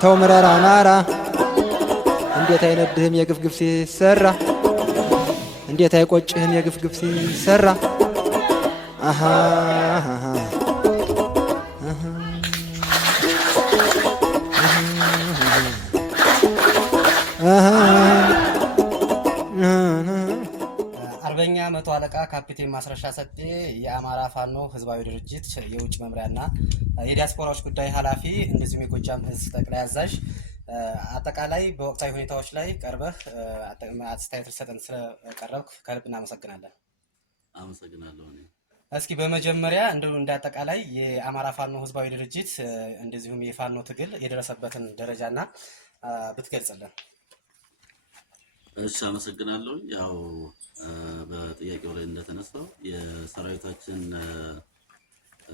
ተው ምረራ አማራ እንዴት አይነድህም የግፍግፍ ሲሰራ እንዴት አይቆጭህም የግፍግፍ ሲሰራ አሃ አሃ አርበኛ መቶ አለቃ ካፒቴን ማስረሻ ሰጤ የአማራ ፋኖ ህዝባዊ ድርጅት የውጭ መምሪያና የዲያስፖራዎች ጉዳይ ኃላፊ እንደዚሁም የጎጃም እዝ ጠቅላይ አዛዥ፣ አጠቃላይ በወቅታዊ ሁኔታዎች ላይ ቀርበህ አስተያየት ልትሰጠን ስለቀረብክ ከልብ እናመሰግናለን። አመሰግናለሁ። እስኪ በመጀመሪያ እንደ አጠቃላይ የአማራ ፋኖ ህዝባዊ ድርጅት እንደዚሁም የፋኖ ትግል የደረሰበትን ደረጃና ብትገልጽልን። እሺ፣ አመሰግናለሁ። ያው በጥያቄው ላይ እንደተነሳው የሰራዊታችን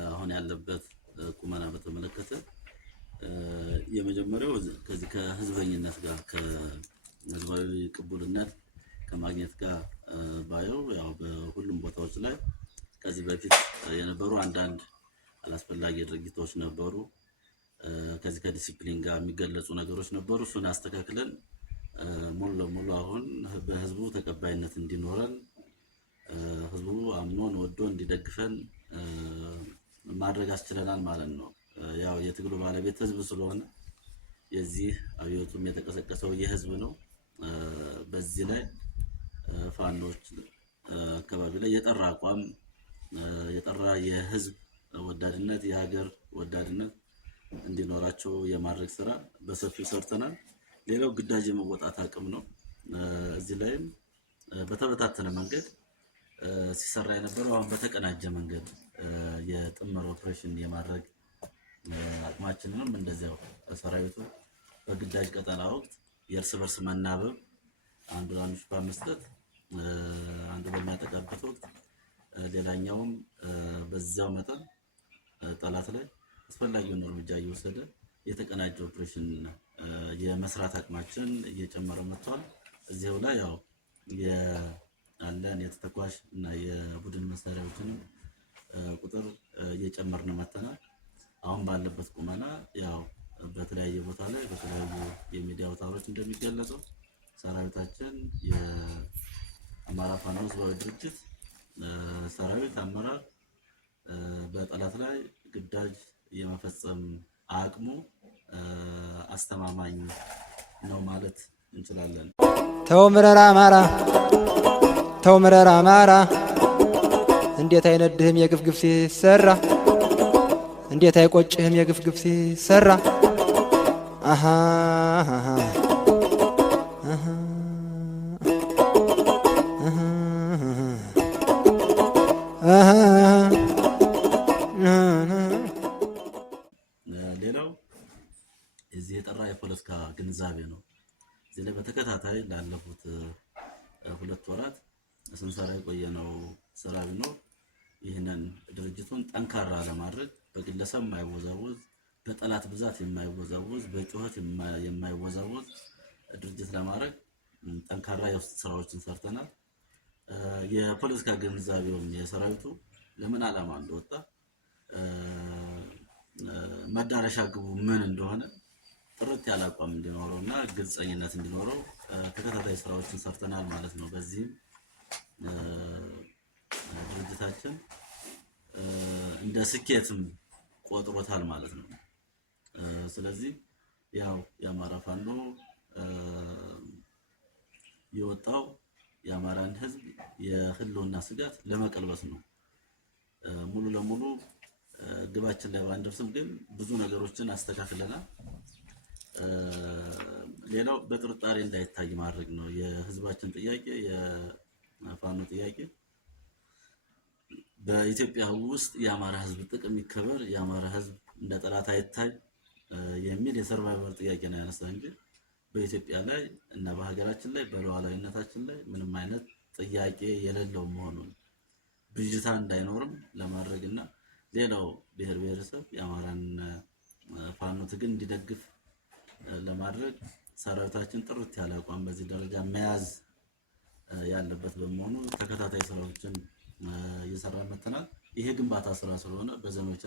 አሁን ያለበት ቁመና በተመለከተ የመጀመሪያው ከዚህ ከህዝበኝነት ጋር ከህዝባዊ ቅቡልነት ከማግኘት ጋር ባየው ያው በሁሉም ቦታዎች ላይ ከዚህ በፊት የነበሩ አንዳንድ አላስፈላጊ ድርጊቶች ነበሩ። ከዚህ ከዲሲፕሊን ጋር የሚገለጹ ነገሮች ነበሩ። እሱን አስተካክለን ሙሉ ለሙሉ አሁን በህዝቡ ተቀባይነት እንዲኖረን ህዝቡ አምኖን ወዶ እንዲደግፈን ማድረግ አስችለናል ማለት ነው። ያው የትግሉ ባለቤት ህዝብ ስለሆነ የዚህ አብዮቱም የተቀሰቀሰው የህዝብ ነው። በዚህ ላይ ፋኖች አካባቢ ላይ የጠራ አቋም የጠራ የህዝብ ወዳድነት የሀገር ወዳድነት እንዲኖራቸው የማድረግ ስራ በሰፊው ሰርተናል። ሌላው ግዳጅ የመወጣት አቅም ነው። እዚህ ላይም በተበታተነ መንገድ ሲሰራ የነበረው አሁን በተቀናጀ መንገድ የጥምር ኦፕሬሽን የማድረግ አቅማችንንም እንደዚያው ሰራዊቱ በግዳጅ ቀጠና ወቅት የእርስ በርስ መናበብ አንዱ ለአንዱ ሽፋን መስጠት አንዱ በሚያጠቃበት ወቅት ሌላኛውም በዛው መጠን ጠላት ላይ አስፈላጊውን እርምጃ እየወሰደ የተቀናጀ ኦፕሬሽን የመስራት አቅማችን እየጨመረ መጥቷል። እዚያው ላይ ያው ያለን የተተኳሽ እና የቡድን መሳሪያዎችንም ቁጥር እየጨመርን መጥተናል። አሁን ባለበት ቁመና ያው በተለያየ ቦታ ላይ በተለያዩ የሚዲያ አውታሮች እንደሚገለጸው ሰራዊታችን የአማራ ፋኖ ህዝባዊ ድርጅት ሰራዊት አመራር በጠላት ላይ ግዳጅ የመፈጸም አቅሙ አስተማማኝ ነው ማለት እንችላለን። ተው ምረራ አማራ ተው ምረራ አማራ እንዴት አይነድህም የግፍግፍ ሲሰራ እንዴት አይቆጭህም የግፍግፍ ሲሰራ አሃ አሃ ሌላው እዚህ የጠራ የፖለቲካ ግንዛቤ ነው። እዚህ ላይ በተከታታይ ላለፉት 2 ወራት ስንሰራ የቆየነው ስራ ቢኖር ይህንን ድርጅቱን ጠንካራ ለማድረግ በግለሰብ የማይወዛወዝ በጠላት ብዛት የማይወዛወዝ በጩኸት የማይወዛወዝ ድርጅት ለማድረግ ጠንካራ የውስጥ ስራዎችን ሰርተናል። የፖለቲካ ግንዛቤውን የሰራዊቱ ለምን ዓላማ እንደወጣ መዳረሻ ግቡ ምን እንደሆነ ጥርት ያለ አቋም እንዲኖረውና ግልጸኝነት እንዲኖረው ተከታታይ ስራዎችን ሰርተናል ማለት ነው። በዚህም ድርጅታችን እንደ ስኬትም ቆጥሮታል ማለት ነው። ስለዚህ ያው የአማራ ፋኖ የወጣው የአማራን ህዝብ የህልውና ስጋት ለመቀልበስ ነው። ሙሉ ለሙሉ ግባችን ላይ ባንደርስም ግን ብዙ ነገሮችን አስተካክለናል። ሌላው በጥርጣሬ እንዳይታይ ማድረግ ነው። የህዝባችን ጥያቄ የፋኖ ጥያቄ በኢትዮጵያ ውስጥ የአማራ ህዝብ ጥቅም ይከበር፣ የአማራ ህዝብ እንደ ጠላት አይታይ የሚል የሰርቫይቨር ጥያቄ ነው ያነሳ እንጂ በኢትዮጵያ ላይ እና በሀገራችን ላይ በሉዓላዊነታችን ላይ ምንም አይነት ጥያቄ የሌለው መሆኑን ብዥታ እንዳይኖርም ለማድረግና ሌላው ብሔር ብሔረሰብ የአማራን ፋኖ ትግል እንዲደግፍ ለማድረግ ሰራዊታችን ጥርት ያለ አቋም በዚህ ደረጃ መያዝ ያለበት በመሆኑ ተከታታይ ስራዎችን እየሰራን መጥተናል። ይሄ ግንባታ ስራ ስለሆነ በዘመቻ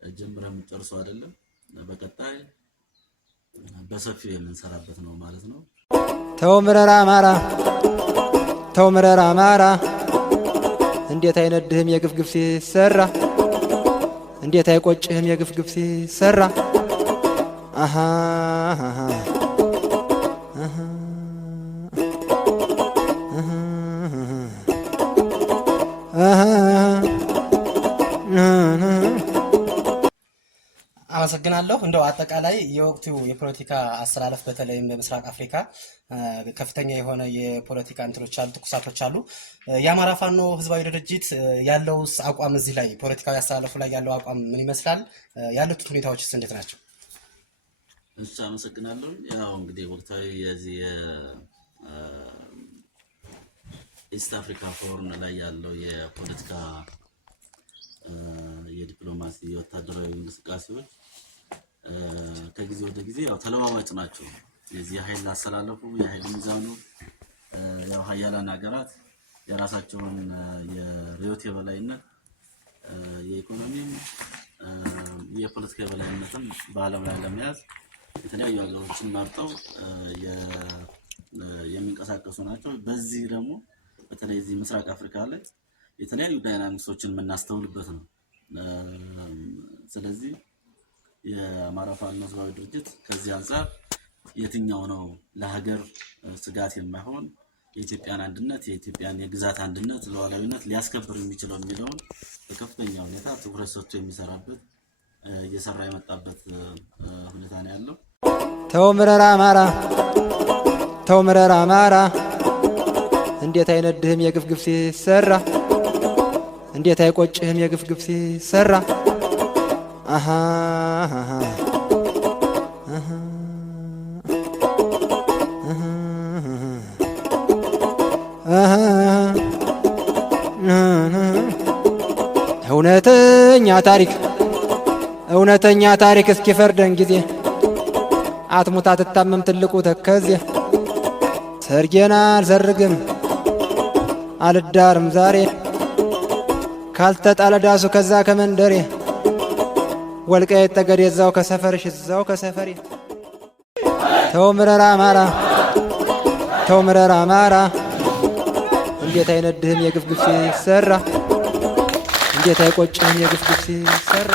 ጀምረን የምንጨርሰው አይደለም። በቀጣይ በሰፊው የምንሰራበት ነው ማለት ነው። ተው ምረራ አማራ፣ ተው ምረራ አማራ፣ እንዴት አይነድህም የግፍ ግፍ ሲሰራ፣ እንዴት አይቆጭህም የግፍ ግፍ ሲሰራ። አሃ አሃ አመሰግናለሁ። እንደው አጠቃላይ የወቅቱ የፖለቲካ አስተላለፍ በተለይም በምስራቅ አፍሪካ ከፍተኛ የሆነ የፖለቲካ እንትኖች አሉ፣ ትኩሳቶች አሉ። የአማራ ፋኖ ህዝባዊ ድርጅት ያለው አቋም እዚህ ላይ ፖለቲካዊ አስተላለፉ ላይ ያለው አቋም ምን ይመስላል? ያሉት ሁኔታዎችስ እንዴት ናቸው? እሺ፣ አመሰግናለሁ። ያው እንግዲህ ወቅታዊ የዚህ ኢስት አፍሪካ ፎርም ላይ ያለው የፖለቲካ የዲፕሎማሲ የወታደራዊ እንቅስቃሴዎች ከጊዜ ወደ ጊዜ ያው ተለዋዋጭ ናቸው። የዚህ ኃይል አሰላለፉ የኃይል ሚዛኑ ያው ሀያላን ሀገራት የራሳቸውን የሪዮት የበላይነት የኢኮኖሚም የፖለቲካ የበላይነትም በዓለም ላይ ለመያዝ የተለያዩ ሀገሮችን መርጠው የሚንቀሳቀሱ ናቸው። በዚህ ደግሞ በተለይ እዚህ ምስራቅ አፍሪካ ላይ የተለያዩ ዳይናሚክሶችን የምናስተውልበት ነው። ስለዚህ የአማራ ፋኖ ህዝባዊ ድርጅት ከዚህ አንፃር የትኛው ነው ለሀገር ስጋት የማይሆን የኢትዮጵያን አንድነት የኢትዮጵያን የግዛት አንድነት ሉዓላዊነት ሊያስከብር የሚችለው የሚለውን በከፍተኛ ሁኔታ ትኩረት ሰጥቶ የሚሰራበት እየሰራ የመጣበት ሁኔታ ነው ያለው። ተው ምረራ አማራ፣ ተው ምረራ አማራ፣ እንዴት አይነድህም የግፍ ግፍ ሲሰራ፣ እንዴት አይቆጭህም የግፍ ግፍ ሲሰራ። አሃ አሃ እውነተኛ ታሪክ እስኪፈርደን ጊዜ አትሙት አትታመም ትልቁ ተከዜ። ሰርጌን አልሰርግም አልዳርም ዛሬ ካልተጣለ ዳሱ ከዛ ከመንደሬ ወልቃይት ጠገዴ እዛው ከሰፈርሽ እዛው ከሰፈሬ። ተው ምረራ አማራ፣ ተው ምረራ አማራ፣ እንዴት አይነድህም የግፍ ግፍ ሲሰራ፣ እንዴት አይቆጭህም የግፍ ግፍ ሲሰራ።